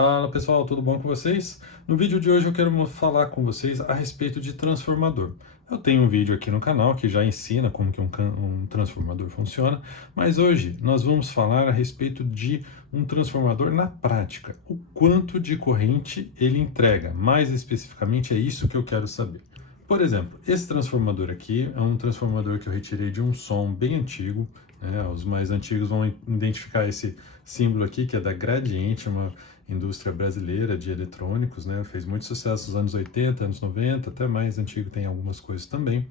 Fala pessoal, tudo bom com vocês? No vídeo de hoje eu quero falar com vocês a respeito de transformador. Eu tenho um vídeo aqui no canal que já ensina como que um transformador funciona, mas hoje nós vamos falar a respeito de um transformador na prática. O quanto de corrente ele entrega, mais especificamente é isso que eu quero saber. Por exemplo, esse transformador aqui é um transformador que eu retirei de um som bem antigo, né? Os mais antigos vão identificar esse símbolo aqui, que é da Gradiente, uma indústria brasileira de eletrônicos, né? Fez muito sucesso nos anos 80, anos 90, até mais antigo tem algumas coisas também.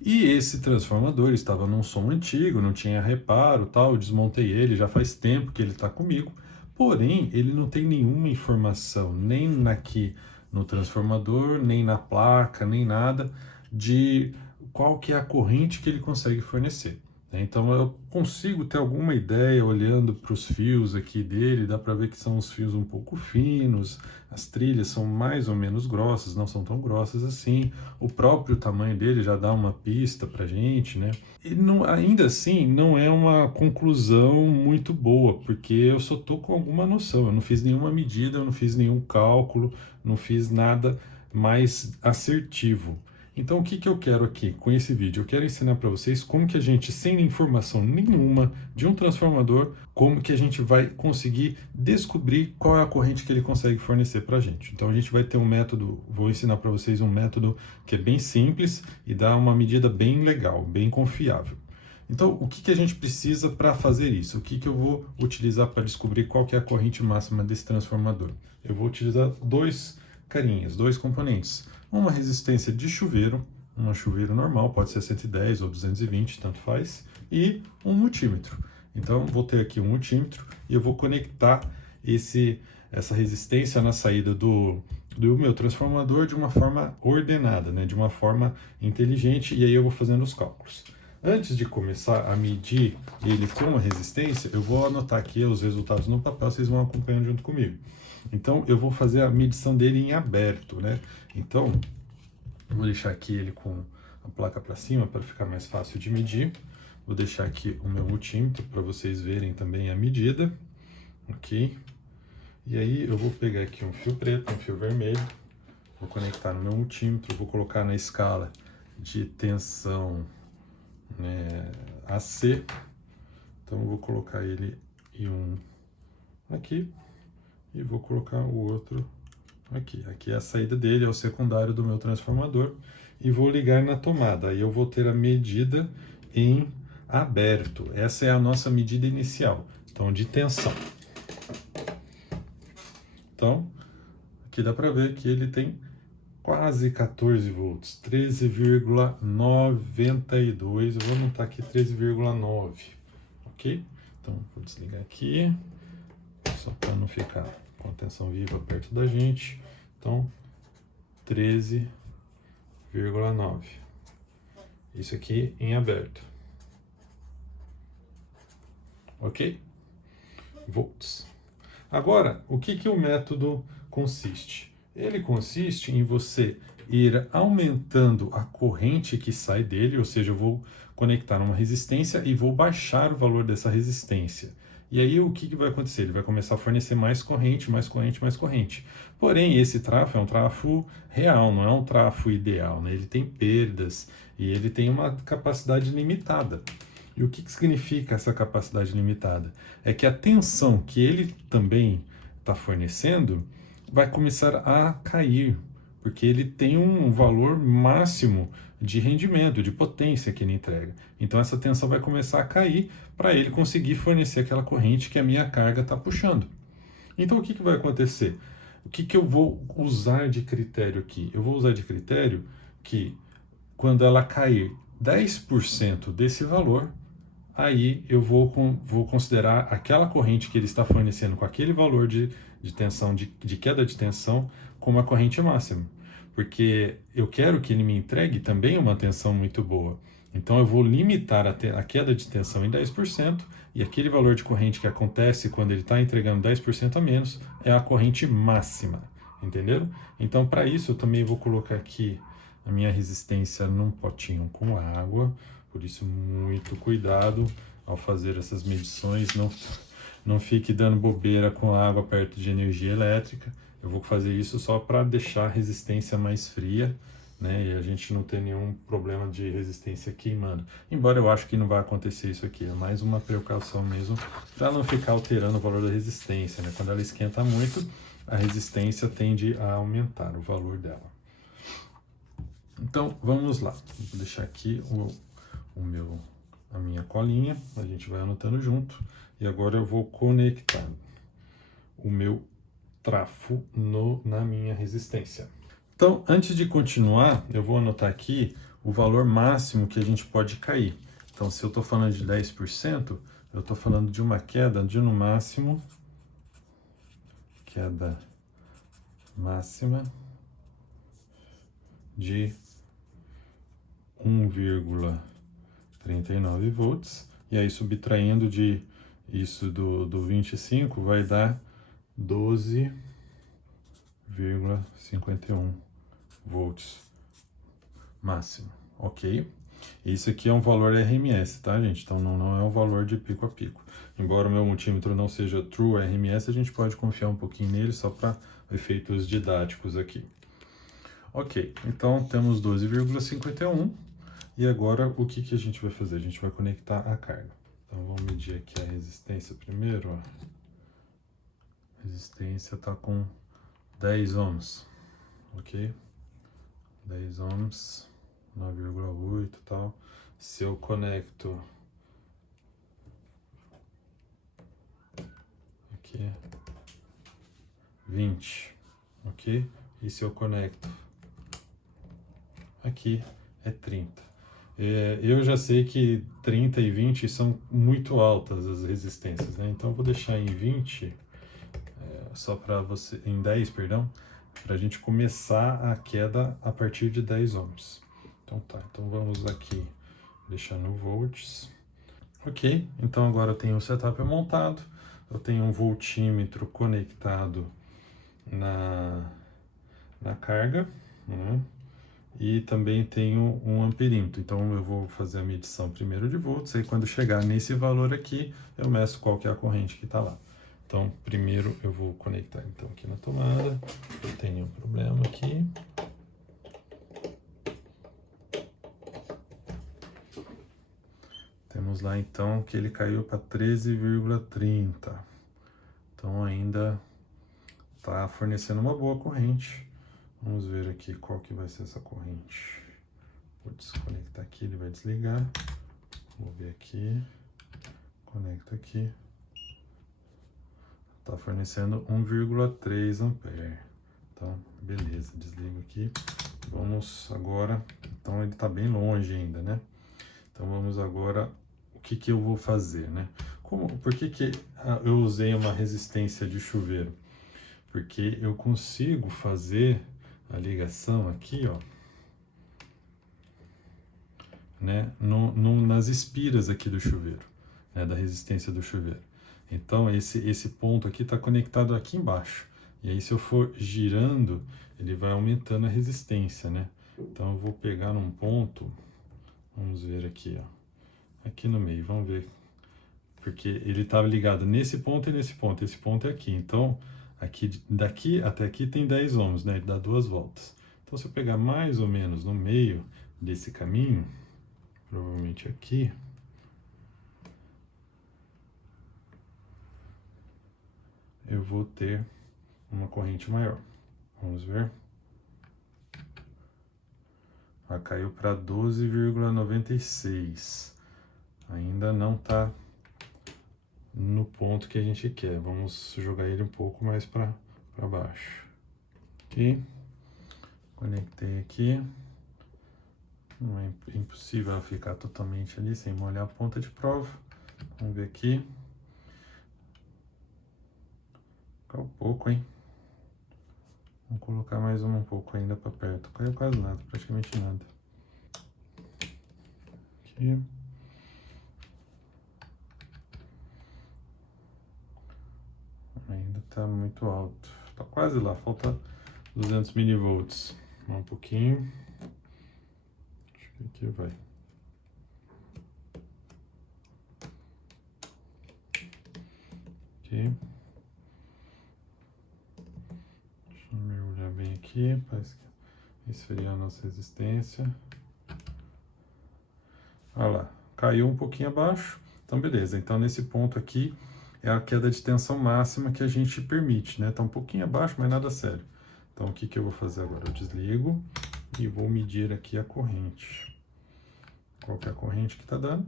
E esse transformador estava num som antigo, não tinha reparo, tal, eu desmontei ele, já faz tempo que ele está comigo, porém ele não tem nenhuma informação, nem aqui no transformador, nem na placa, nem nada de qual que é a corrente que ele consegue fornecer. Então eu consigo ter alguma ideia olhando para os fios aqui dele, dá para ver que são os fios um pouco finos, as trilhas são mais ou menos grossas, não são tão grossas assim, o próprio tamanho dele já dá uma pista para gente, né? E não, ainda assim não é uma conclusão muito boa, porque eu só tô com alguma noção, eu não fiz nenhuma medida, eu não fiz nenhum cálculo, não fiz nada mais assertivo. Então, o que que eu quero aqui com esse vídeo? Eu quero ensinar para vocês como que a gente, sem informação nenhuma de um transformador, como que a gente vai conseguir descobrir qual é a corrente que ele consegue fornecer para a gente. Então, a gente vai ter um método, vou ensinar para vocês um método que é bem simples e dá uma medida bem legal, bem confiável. Então, o que que a gente precisa para fazer isso? O que que eu vou utilizar para descobrir qual que é a corrente máxima desse transformador? Eu vou utilizar dois carinhas, dois componentes. Uma resistência de chuveiro, um chuveiro normal, pode ser 110 ou 220, tanto faz, e um multímetro. Então, vou ter aqui um multímetro e eu vou conectar essa resistência na saída do meu transformador de uma forma ordenada, né, de uma forma inteligente, e aí eu vou fazendo os cálculos. Antes de começar a medir ele com a resistência, eu vou anotar aqui os resultados no papel, vocês vão acompanhando junto comigo. Então, eu vou fazer a medição dele em aberto, né? Então, eu vou deixar aqui ele com a placa para cima para ficar mais fácil de medir. Vou deixar aqui o meu multímetro para vocês verem também a medida, ok? E aí eu vou pegar aqui um fio preto, um fio vermelho, vou conectar no meu multímetro, vou colocar na escala de tensão, né, AC. Então eu vou colocar ele em um aqui e vou colocar o outro aqui. Aqui é a saída dele, é o secundário do meu transformador, e vou ligar na tomada. Aí eu vou ter a medida em aberto. Essa é a nossa medida inicial, então de tensão. Então, aqui dá para ver que ele tem quase 14 volts, 13,92. Eu vou anotar aqui 13,9, ok? Então, vou desligar aqui, só para não ficar com a tensão viva perto da gente. Então, 13,9. Isso aqui em aberto. Ok? Volts. Agora, o que que o método consiste? Ele consiste em você ir aumentando a corrente que sai dele, ou seja, eu vou conectar uma resistência e vou baixar o valor dessa resistência. E aí o que que vai acontecer? Ele vai começar a fornecer mais corrente, mais corrente, mais corrente. Porém, esse trafo é um trafo real, não é um trafo ideal, né? Ele tem perdas e ele tem uma capacidade limitada. E o que que significa essa capacidade limitada? É que a tensão que ele também está fornecendo vai começar a cair, porque ele tem um valor máximo de rendimento, de potência que ele entrega. Então essa tensão vai começar a cair para ele conseguir fornecer aquela corrente que a minha carga está puxando. Então o que que vai acontecer? O que que eu vou usar de critério aqui? Eu vou usar de critério que quando ela cair 10% desse valor, aí eu vou considerar aquela corrente que ele está fornecendo com aquele valor de tensão, de queda de tensão, como a corrente máxima. Porque eu quero que ele me entregue também uma tensão muito boa. Então eu vou limitar a queda de tensão em 10%, e aquele valor de corrente que acontece quando ele está entregando 10% a menos é a corrente máxima. Entenderam? Então, para isso, eu também vou colocar aqui a minha resistência num potinho com água. Por isso, muito cuidado ao fazer essas medições. não fique dando bobeira com a água perto de energia elétrica. Eu vou fazer isso só para deixar a resistência mais fria, né? E a gente não ter nenhum problema de resistência queimando. Embora eu acho que não vai acontecer isso aqui, é mais uma precaução mesmo para não ficar alterando o valor da resistência, né? Quando ela esquenta muito, a resistência tende a aumentar o valor dela. Então, vamos lá. Vou deixar aqui a minha colinha, a gente vai anotando junto. E agora eu vou conectar o meu trafo na minha resistência. Então, antes de continuar, eu vou anotar aqui o valor máximo que a gente pode cair. Então, se eu estou falando de 10%, eu estou falando de uma queda de, no máximo, queda máxima de 1,39 volts. E aí, subtraindo de isso do 25, vai dar 12,51 volts máximo, ok? Isso aqui é um valor RMS, tá, gente? Então não é um valor de pico a pico. Embora o meu multímetro não seja True RMS, a gente pode confiar um pouquinho nele só para efeitos didáticos aqui. Ok, então temos 12,51 e agora o que a gente vai fazer? A gente vai conectar a carga. Então vamos medir aqui a resistência primeiro, ó. A resistência está com 10 ohms, ok? 10 ohms, 9,8 e tal. Se eu conecto aqui 20, ok? E se eu conecto aqui é 30. Eu já sei que 30 e 20 são muito altas as resistências, né? Então eu vou deixar em 20, só para você, em 10, perdão, para a gente começar a queda a partir de 10 ohms. Então tá, então vamos aqui deixar no volts. Ok, então agora eu tenho o setup montado, eu tenho um voltímetro conectado na carga, né? E também tenho um amperímetro. Então eu vou fazer a medição primeiro de volts, aí quando chegar nesse valor aqui, eu meço qual que é a corrente que está lá. Então primeiro eu vou conectar então aqui na tomada, não tem nenhum problema aqui. Temos lá então que ele caiu para 13,30. Então ainda está fornecendo uma boa corrente. Vamos ver aqui qual que vai ser essa corrente. Vou desconectar aqui, ele vai desligar. Vou ver aqui. Conecta aqui. Está fornecendo 1,3 ampere. Tá, beleza, desligo aqui. Vamos agora, então ele está bem longe ainda, né? Então vamos agora, o que eu vou fazer, né? Por que eu usei uma resistência de chuveiro? Porque eu consigo fazer a ligação aqui, ó, né, nas espiras aqui do chuveiro, né, da resistência do chuveiro. Então esse ponto aqui está conectado aqui embaixo. E aí se eu for girando, ele vai aumentando a resistência, né? Então eu vou pegar num ponto, vamos ver aqui, ó, aqui no meio, vamos ver, porque ele estava ligado nesse ponto e nesse ponto. Esse ponto é aqui, então aqui, daqui até aqui tem 10 ohms, né? Ele dá 2 voltas. Então, se eu pegar mais ou menos no meio desse caminho, provavelmente aqui, eu vou ter uma corrente maior. Vamos ver. Ela caiu para 12,96. Ainda não está no ponto que a gente quer. Vamos jogar ele um pouco mais para baixo. Ok. Conectei aqui. Não é impossível ela ficar totalmente ali sem molhar a ponta de prova. Vamos ver aqui. Caiu pouco, hein? Vamos colocar mais um pouco ainda para perto. Caiu quase nada, praticamente nada. Aqui. Ainda tá muito alto. Tá quase lá, falta 200 milivolts. Um pouquinho. Acho que aqui vai. aqui. Deixa eu mergulhar bem aqui para esfriar a nossa resistência. Olha lá, caiu um pouquinho abaixo. Então, beleza. Então, nesse ponto aqui é a queda de tensão máxima que a gente permite, né? Tá um pouquinho abaixo, mas nada sério. Então, o que que eu vou fazer agora? Eu desligo e vou medir aqui a corrente. Qual que é a corrente que tá dando?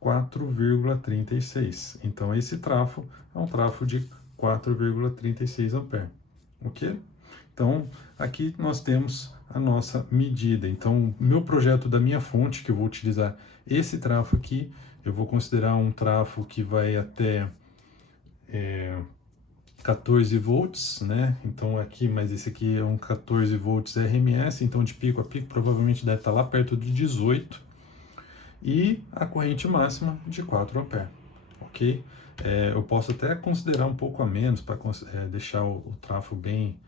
4,36. Então, esse trafo é um trafo de 4,36 ampere, ok? Então, aqui nós temos a nossa medida. Então, meu projeto da minha fonte, que eu vou utilizar esse trafo aqui, eu vou considerar um trafo que vai até 14 volts, né? Então, aqui, mas esse aqui é um 14 volts RMS, então de pico a pico provavelmente deve estar lá perto de 18. E a corrente máxima de 4 ampere, ok? Eu posso até considerar um pouco a menos para deixar o trafo bem,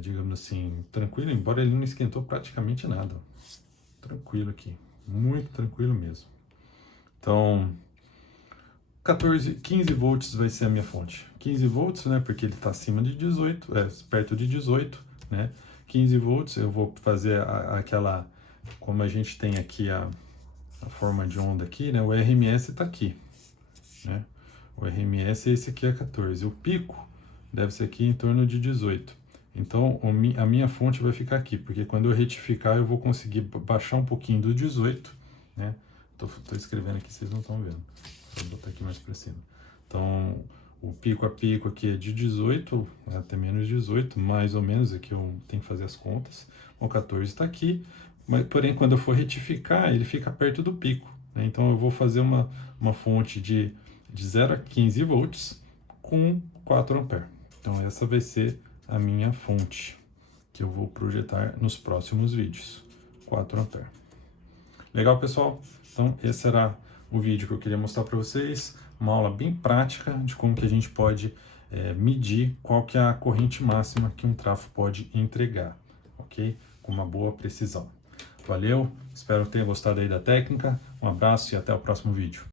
digamos assim, tranquilo, embora ele não esquentou praticamente nada. Tranquilo aqui, muito tranquilo mesmo. Então, 15 volts vai ser a minha fonte. 15 volts, né, porque ele está acima de 18, perto de 18, né? 15 volts, eu vou fazer aquela, como a gente tem aqui a forma de onda aqui, né? O RMS está aqui, né? O RMS, esse aqui é 14. O pico deve ser aqui em torno de 18. Então, a minha fonte vai ficar aqui, porque quando eu retificar, eu vou conseguir baixar um pouquinho do 18, né? Tô escrevendo aqui, vocês não estão vendo. Vou botar aqui mais para cima. Então, o pico a pico aqui é de 18, até menos 18, mais ou menos, aqui eu tenho que fazer as contas. O 14 está aqui, mas porém quando eu for retificar, ele fica perto do pico, né? Então eu vou fazer uma fonte de 0 a 15 volts com 4 ampere. Então essa vai ser a minha fonte, que eu vou projetar nos próximos vídeos, 4 ampere. Legal, pessoal? Então esse era o vídeo que eu queria mostrar para vocês, uma aula bem prática de como que a gente pode medir qual que é a corrente máxima que um trafo pode entregar, ok? Com uma boa precisão. Valeu, espero que tenha gostado aí da técnica, um abraço e até o próximo vídeo.